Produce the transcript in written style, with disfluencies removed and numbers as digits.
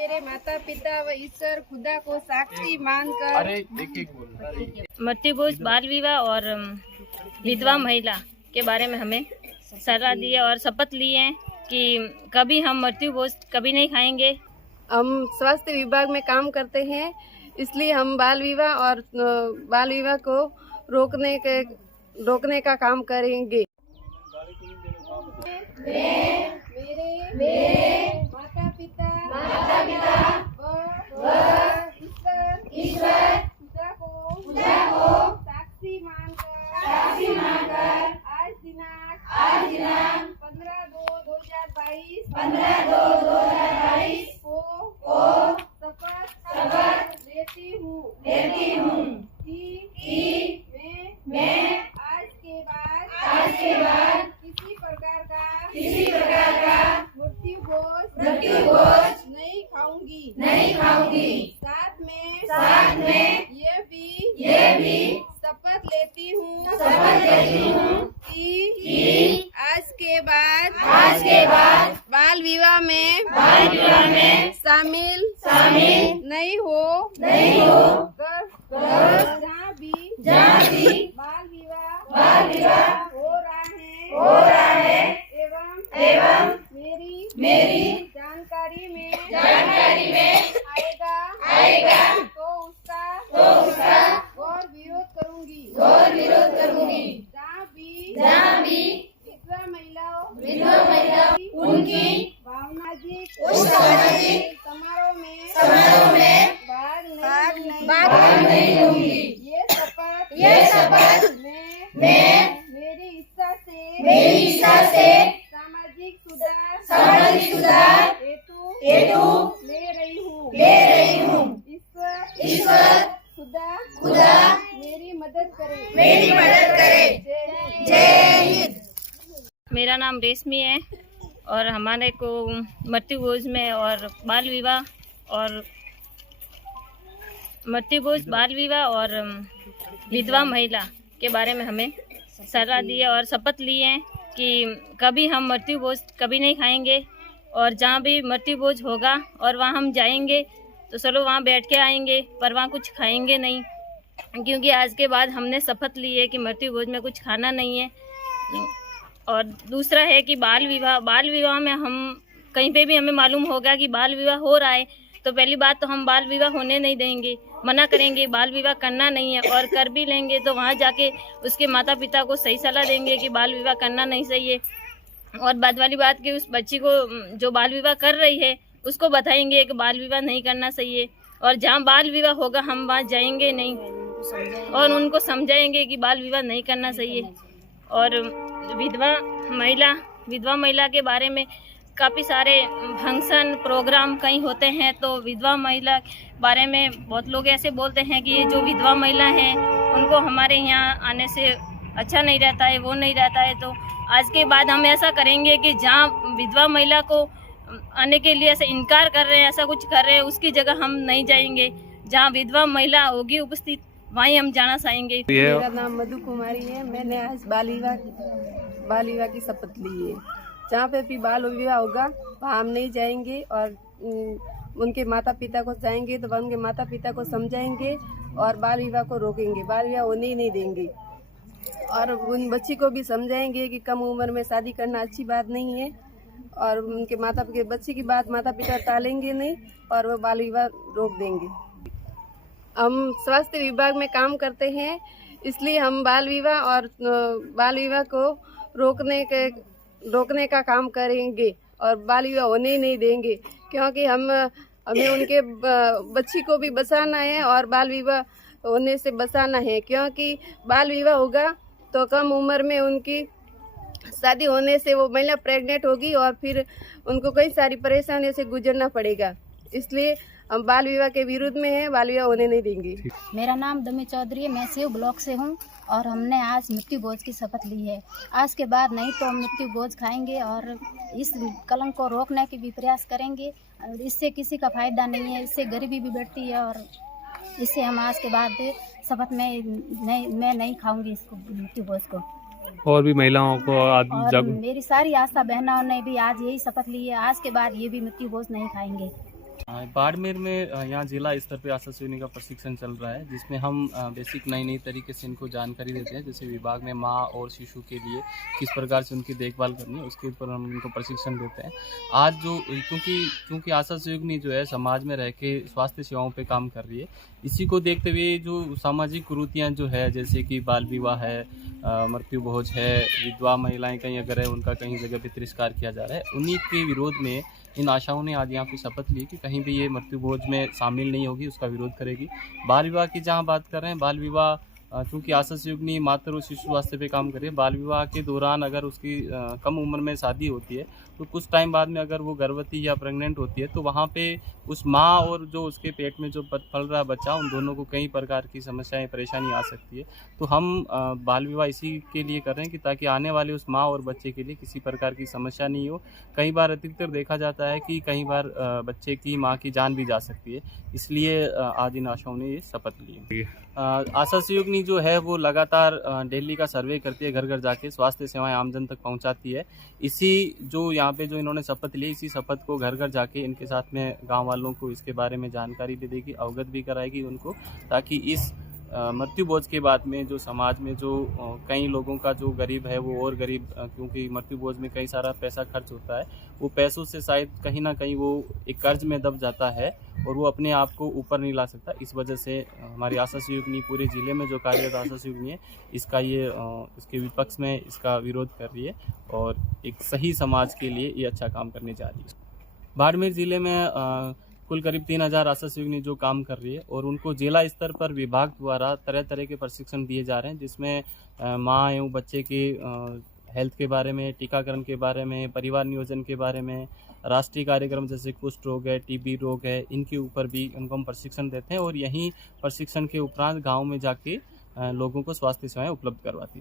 मेरे माता पिता व ईश्वर खुदा को साक्षी मानकर मृत्यु भोज बाल विवाह और विधवा महिला के बारे में हमें सलाह दी है और शपथ ली है कि कभी हम मृत्यु भोज कभी नहीं खाएंगे। हम स्वास्थ्य विभाग में काम करते हैं, इसलिए हम बाल विवाह को रोकने का काम करेंगे। मेरे माता पिता व ईश्वर खुदा को साक्षी मानकर आज दिनांक 15/2/2022 को शपथ लेती हूँ कि मैं आज के बाद किसी प्रकार का मृत्यु भोज नहीं खाऊंगी। साथ में ये भी शपथ लेती हूँ कि आज के बाद बाल विवाह में शामिल नहीं हो जहाँ भी बाल विवाह हो रहा है एवं मेरी जानकारी में आएगा तो उसका और विरोध करूंगी। जहाँ भी विधवा महिलाओं उनकी सामाजिक समारोह में भाग नहीं लूंगी। ये शपथ मैं मेरी इच्छा से सामाजिक सुधार हेतु ले रही हूँ। ईश्वर खुदा मेरी मदद करे। जय हिंद। मेरा नाम रेशमी है और हमारे को मृत्यु भोज में और बाल विवाह और विधवा महिला के बारे में हमें सलाह दी है और शपथ ली है कि कभी हम मृत्यु भोज कभी नहीं खाएंगे और जहाँ भी मृत्यु भोज होगा और वहाँ हम जाएंगे तो चलो वहाँ बैठ के आएंगे, पर वहाँ कुछ खाएंगे नहीं, क्योंकि आज के बाद हमने शपथ ली है कि मृत्यु भोज में कुछ खाना नहीं है। और दूसरा है कि बाल विवाह में हम कहीं पे भी हमें मालूम होगा कि बाल विवाह हो रहा है तो पहली बात तो हम बाल विवाह होने नहीं देंगे, मना करेंगे, बाल विवाह करना नहीं है। और कर भी लेंगे तो वहाँ जाके उसके माता पिता को सही सलाह देंगे कि बाल विवाह करना नहीं सही है। और बाद वाली बात कि उस बच्ची को जो बाल विवाह कर रही है उसको बताएंगे कि बाल विवाह नहीं करना सही है। और जहाँ बाल विवाह होगा हम वहाँ जाएंगे नहीं और उनको समझाएंगे कि बाल विवाह नहीं करना सही है। और विधवा महिला के बारे में काफ़ी सारे फंक्शन प्रोग्राम कहीं होते हैं तो विधवा महिला बारे में बहुत लोग ऐसे बोलते हैं कि ये जो विधवा महिला हैं उनको हमारे यहाँ आने से अच्छा नहीं रहता है, वो नहीं रहता है। तो आज के बाद हम ऐसा करेंगे कि जहाँ विधवा महिला को आने के लिए ऐसा इनकार कर रहे हैं, ऐसा कुछ कर रहे हैं, उसकी जगह हम नहीं जाएंगे। जहाँ विधवा महिला होगी उपस्थित वहीं हम जाना चाहेंगे। मेरा नाम मधु कुमारी है। मैंने आज बाल विवाह की शपथ ली है। जहाँ पे भी बाल विवाह होगा वहाँ हम नहीं जाएंगे और उनके माता पिता को जाएंगे तो उनके माता पिता को समझाएंगे और बाल विवाह को रोकेंगे, बाल विवाह होने ही नहीं देंगे। और उन बच्ची को भी समझाएंगे कि कम उम्र में शादी करना अच्छी बात नहीं है और उनके बच्ची की बात माता पिता टालेंगे नहीं और वो बाल विवाह रोक देंगे। हम स्वास्थ्य विभाग में काम करते हैं, इसलिए हम बाल विवाह को रोकने का काम करेंगे और बाल विवाह होने ही नहीं देंगे, क्योंकि हमें उनके बच्ची को भी बचाना है और बाल विवाह होने से बचाना है। क्योंकि बाल विवाह होगा तो कम उम्र में उनकी शादी होने से वो महिला प्रेग्नेंट होगी और फिर उनको कई सारी परेशानियों से गुजरना पड़ेगा। इसलिए हम बाल विवाह के विरुद्ध में हैं, बाल विवाह होने नहीं देंगे। मेरा नाम दमी चौधरी है, मैं शिव ब्लॉक से हूँ और हमने आज मृत्यु भोज की शपथ ली है। आज के बाद नहीं तो हम मृत्यु भोज खाएंगे और इस कलंक को रोकने के भी प्रयास करेंगे। और इससे किसी का फायदा नहीं है, इससे गरीबी भी बढ़ती है और इससे हम आज के बाद शपथ में मैं नहीं खाऊंगी इसको, मृत्यु भोज को। और भी महिलाओं को मेरी सारी आस्था बहनों ने भी आज यही शपथ ली है, आज के बाद ये भी मृत्यु भोज नहीं खाएंगे। बाड़मेर में यहाँ जिला स्तर पे आशा सहयोगिनी का प्रशिक्षण चल रहा है, जिसमें हम बेसिक नई तरीके से इनको जानकारी देते हैं। जैसे विभाग में माँ और शिशु के लिए किस प्रकार से उनकी देखभाल करनी है, उसके ऊपर हम इनको प्रशिक्षण देते हैं। आज जो क्योंकि आशा सहयोगिनी जो है समाज में रह के स्वास्थ्य सेवाओं पे काम कर रही है, इसी को देखते हुए जो सामाजिक कुरीतियाँ जो है, जैसे कि बाल विवाह है, मृत्यु भोज है, विधवा महिलाएं कहीं अगर है उनका कहीं जगह पे तिरस्कार किया जा रहा है, उन्हीं के विरोध में इन आशाओं ने आज यहाँ पे शपथ ली कि कहीं भी ये मृत्यु भोज में शामिल नहीं होगी, उसका विरोध करेगी। बाल विवाह की जहाँ बात कर रहे हैं, बाल विवाह चूँकि आशा सहयोगिनी मातृ और शिशु स्वास्थ्य पे काम कर रही है, बाल विवाह के दौरान अगर उसकी कम उम्र में शादी होती है तो कुछ टाइम बाद में अगर वो गर्भवती या प्रेग्नेंट होती है तो वहाँ पे उस माँ और जो उसके पेट में जो पल रहा बच्चा, उन दोनों को कई प्रकार की समस्याएं परेशानी आ सकती है। तो हम बाल विवाह इसी के लिए कर रहे हैं कि ताकि आने वाले उस माँ और बच्चे के लिए किसी प्रकार की समस्या नहीं हो। कई बार अधिकतर देखा जाता है कि कई बार बच्चे की माँ की जान भी जा सकती है, इसलिए आज इन आशाओं ने ये शपथ ली। आशा सहयोगिनी जो है वो लगातार डेली का सर्वे करती है, घर घर जाके स्वास्थ्य सेवाएं आमजन तक पहुंचाती है। इसी जो यहाँ पे जो इन्होंने शपथ ली, इसी शपथ को घर घर जाके इनके साथ में गांव वालों को इसके बारे में जानकारी भी देगी, अवगत भी कराएगी उनको, ताकि इस मृत्यु भोज के बाद में जो समाज में जो कई लोगों का जो गरीब है वो और गरीब, क्योंकि मृत्यु भोज में कई सारा पैसा खर्च होता है, वो पैसों से शायद कहीं ना कहीं वो एक कर्ज में दब जाता है और वो अपने आप को ऊपर नहीं ला सकता। इस वजह से हमारी आशा सहयोगिनी पूरे ज़िले में जो कार्यरत आशा सहयोगिनी है, इसके विपक्ष में इसका विरोध कर रही है और एक सही समाज के लिए ये अच्छा काम करने जा रही है। बाड़मेर ज़िले में कुल करीब 3000 आशा सहयोगिनी जो काम कर रही है और उनको जिला स्तर पर विभाग द्वारा तरह तरह के प्रशिक्षण दिए जा रहे हैं, जिसमें माँ एवं बच्चे के हेल्थ के बारे में, टीकाकरण के बारे में, परिवार नियोजन के बारे में, राष्ट्रीय कार्यक्रम जैसे कुष्ठ रोग है, टीबी रोग है, इनके ऊपर भी उनको हम प्रशिक्षण देते हैं और यहीं प्रशिक्षण के उपरांत गाँव में जाके लोगों को स्वास्थ्य सेवाएँ उपलब्ध करवाती हैं।